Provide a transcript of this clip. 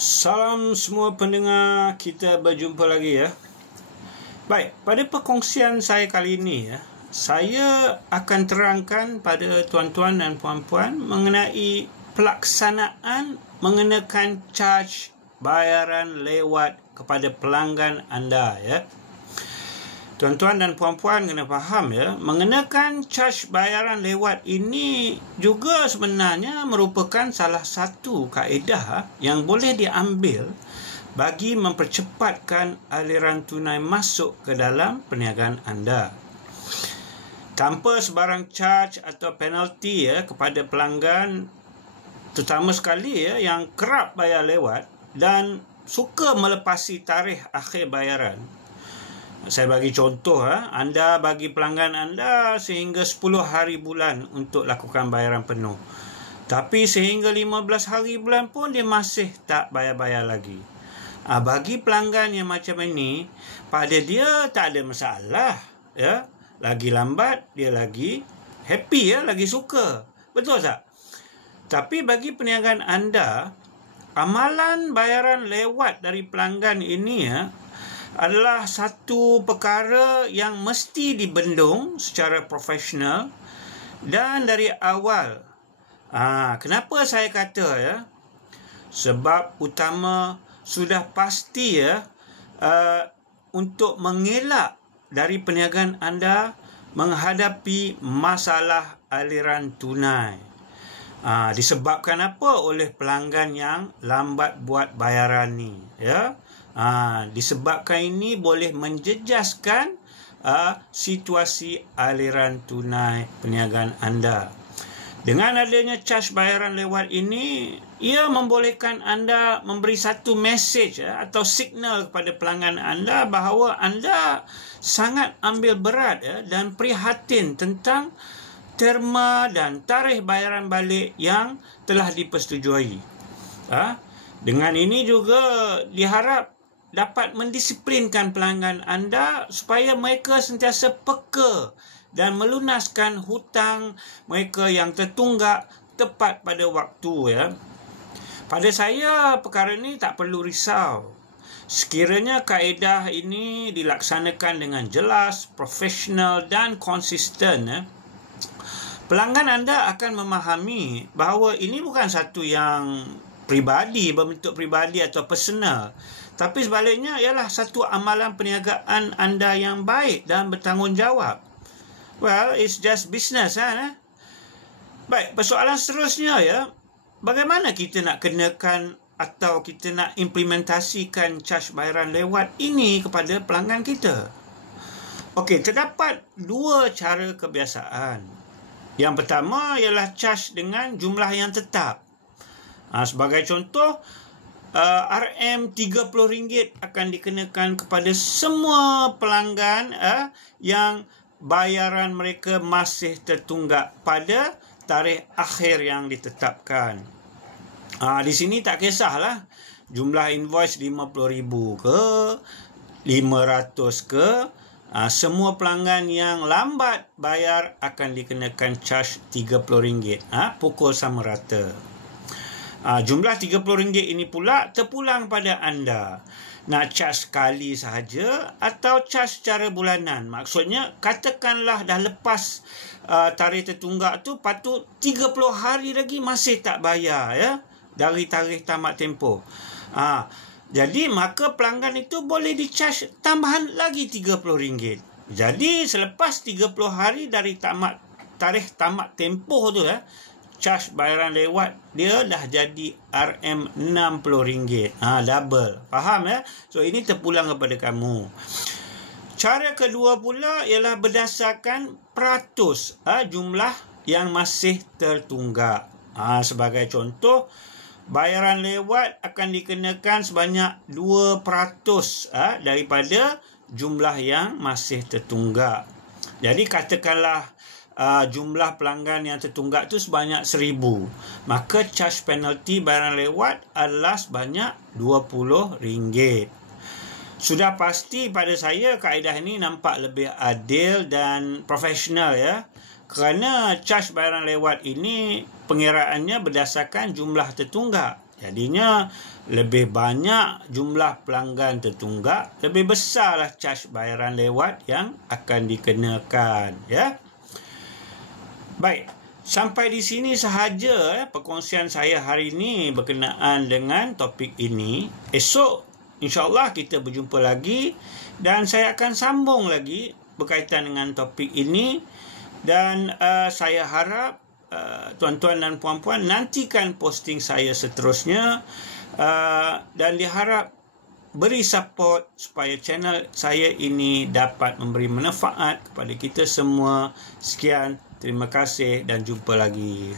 Salam semua pendengar, kita berjumpa lagi ya. Baik, pada perkongsian saya kali ini ya, saya akan terangkan pada tuan-tuan dan puan-puan mengenai pelaksanaan mengenakan charge bayaran lewat kepada pelanggan anda ya. Tuan-tuan dan puan-puan kena faham ya, mengenakan charge bayaran lewat ini juga sebenarnya merupakan salah satu kaedah yang boleh diambil bagi mempercepatkan aliran tunai masuk ke dalam perniagaan anda. Tanpa sebarang charge atau penalti ya kepada pelanggan, terutama sekali ya yang kerap bayar lewat dan suka melepasi tarikh akhir bayaran. Saya bagi contoh, anda bagi pelanggan anda sehingga 10 hari bulan untuk lakukan bayaran penuh. Tapi sehingga 15 hari bulan pun dia masih tak bayar-bayar lagi. Bagi pelanggan yang macam ini, pada dia tak ada masalah. Ya. Lagi lambat, dia lagi happy, ya, lagi suka. Betul tak? Tapi bagi perniagaan anda, amalan bayaran lewat dari pelanggan ini ya, adalah satu perkara yang mesti dibendung secara profesional dan dari awal. Kenapa saya kata ya? Sebab utama sudah pasti ya untuk mengelak dari perniagaan anda menghadapi masalah aliran tunai. Disebabkan apa? Oleh pelanggan yang lambat buat bayaran ni ya. Disebabkan ini boleh menjejaskan situasi aliran tunai perniagaan anda. Dengan adanya charge bayaran lewat ini, ia membolehkan anda memberi satu message atau signal kepada pelanggan anda bahawa anda sangat ambil berat dan prihatin tentang terma dan tarikh bayaran balik yang telah dipersetujui. Dengan ini juga diharap dapat mendisiplinkan pelanggan anda supaya mereka sentiasa peka dan melunaskan hutang mereka yang tertunggak tepat pada waktu ya. Pada saya perkara ini tak perlu risau. Sekiranya kaedah ini dilaksanakan dengan jelas, profesional dan konsisten ya, pelanggan anda akan memahami bahawa ini bukan satu yang pribadi, berbentuk pribadi atau personal, tapi sebaliknya ialah satu amalan perniagaan anda yang baik dan bertanggungjawab. Well, it's just business Baik, persoalan seterusnya ya, bagaimana kita nak kenakan atau kita nak implementasikan charge bayaran lewat ini kepada pelanggan kita? Okey, terdapat dua cara kebiasaan. Yang pertama ialah charge dengan jumlah yang tetap. Sebagai contoh, RM30 akan dikenakan kepada semua pelanggan yang bayaran mereka masih tertunggak pada tarikh akhir yang ditetapkan. Di sini tak kisahlah jumlah invoice RM50,000 ke RM500 ke, semua pelanggan yang lambat bayar akan dikenakan charge RM30, pukul sama rata. Jumlah RM30 ini pula terpulang pada anda. Nak charge sekali sahaja atau charge secara bulanan. Maksudnya, katakanlah dah lepas tarikh tertunggak tu, patut 30 hari lagi masih tak bayar ya, dari tarikh tamat tempoh. Jadi, maka pelanggan itu boleh di-charge tambahan lagi RM30. Jadi, selepas 30 hari dari tarikh tamat tempoh tu ya, charge bayaran lewat dia dah jadi RM60. Double. Faham ya? So ini terpulang kepada kamu. Cara kedua pula ialah berdasarkan peratus jumlah yang masih tertunggak. Sebagai contoh, bayaran lewat akan dikenakan sebanyak 2% daripada jumlah yang masih tertunggak. Jadi katakanlah jumlah pelanggan yang tertunggak tu sebanyak 1,000. Maka charge penalty bayaran lewat adalah sebanyak RM20. Sudah pasti pada saya kaedah ini nampak lebih adil dan profesional ya. Kerana charge bayaran lewat ini pengiraannya berdasarkan jumlah tertunggak. Jadinya lebih banyak jumlah pelanggan tertunggak, lebih besarlah caj bayaran lewat yang akan dikenakan, ya. Baik, sampai di sini sahaja perkongsian saya hari ini berkenaan dengan topik ini. Esok insya-Allah kita berjumpa lagi dan saya akan sambung lagi berkaitan dengan topik ini, dan saya harap tuan-tuan dan puan-puan nantikan posting saya seterusnya, dan diharap beri support supaya channel saya ini dapat memberi manfaat kepada kita semua. Sekian, terima kasih dan jumpa lagi.